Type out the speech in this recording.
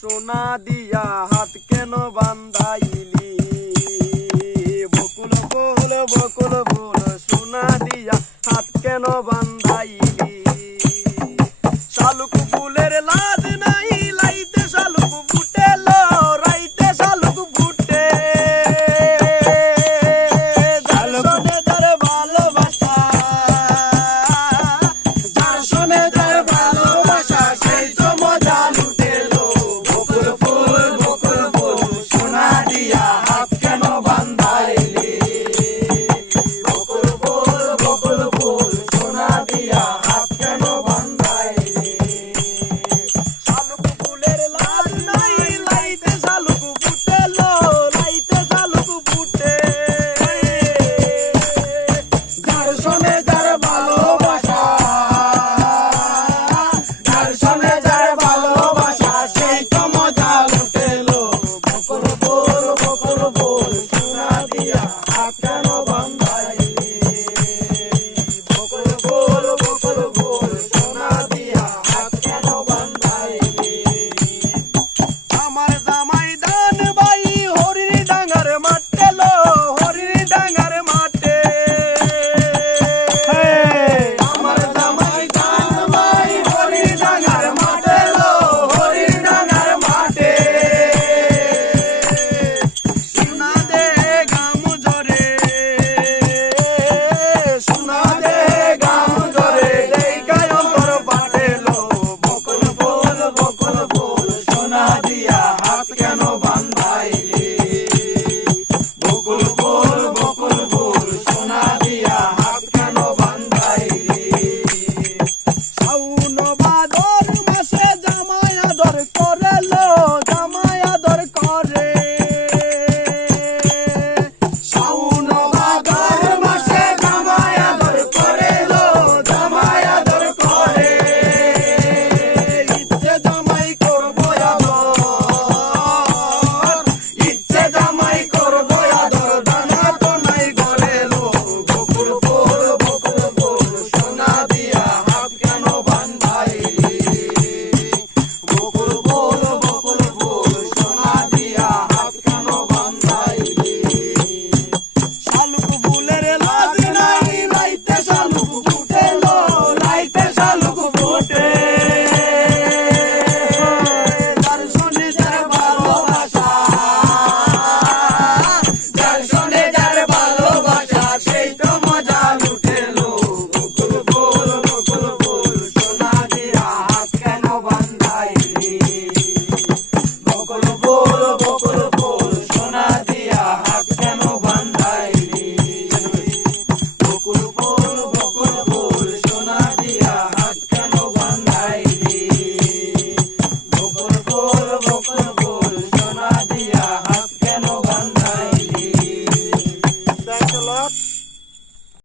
সোনা দিয়া হাত কেন বান্ধাইলি বকুল ফুল বকুল ফুল সোনা দিয়া হাত কেন বান্ধাইলি শালুক ফুলের লাজ নাই লাইতে শালুক ফুটে লো রাইতে শালুক ফুটে শালুকে যার ভালোবাসা যার শোনে যার ভালোবাসা সেই তো মজা লুটে লো বকুল ফুল সোনা দিয়া হাত কেন বান্ধাইলি বকুল ফুল সোনা দিয়া হাত কেন বান্ধাইলি শালুক ফুলের লাজ নাই লাইতে শালুক ফুটে লো লাইতে শালুক ফুটে যার শোনে যার ভালোবাসা যার শোনে যার ভালোবাসা সেই তো মজা লুটে লো বকুল ফুল সোনা দিয়া হাত কেন বান্ধাইলি বকুল ফুল সোনা দিয়া হাত কেন বান্ধাইলি আমার জামাই দান বাই হরির ডাঙ্গার মাঠে লো হরির ডাঙ্গার মাঠে আমার জামাই দান বাই হরির ডাঙ্গার মাঠে লো হরির ডাঙ্গার মাঠে সোনা দে গাম ধরে সোনা দে গাম ধরে দেখায় অন্তর পাটে লো বকুল ফুল সোনা দিয়া হাত কেন বান্ধাইলি বকুল ফুল সোনা দিয়া হাত কেন বান্ধাইলি শাওন ভাদর মাসে জামাই আদর করে লো জামাই আদর করে শাওন ভাদর মাসে জামাই আদর করে লো জামাই আদর করে ইচ্ছে জামাই করবো আদর ইচ্ছে জামাই করবো আদর দানা তো নাই করে লো বকুল ফুল সোনা দিয়া হাত কেন বান্ধাইলি বকুল ফুল সোনা দিয়া হাত কেন বান্ধাইলি শালুক ফুলের লাজ নাই লাইতে শালুক ফুটে লো লাইতে শালুক ফুটে যার শোনে যার ভালোবাসা যার শোনে যার ভালোবাসা সেই তো মজা লুটে লো বকুল ফুল সোনা দিয়া হাত কেন বান্ধাইলি বকুল ফুল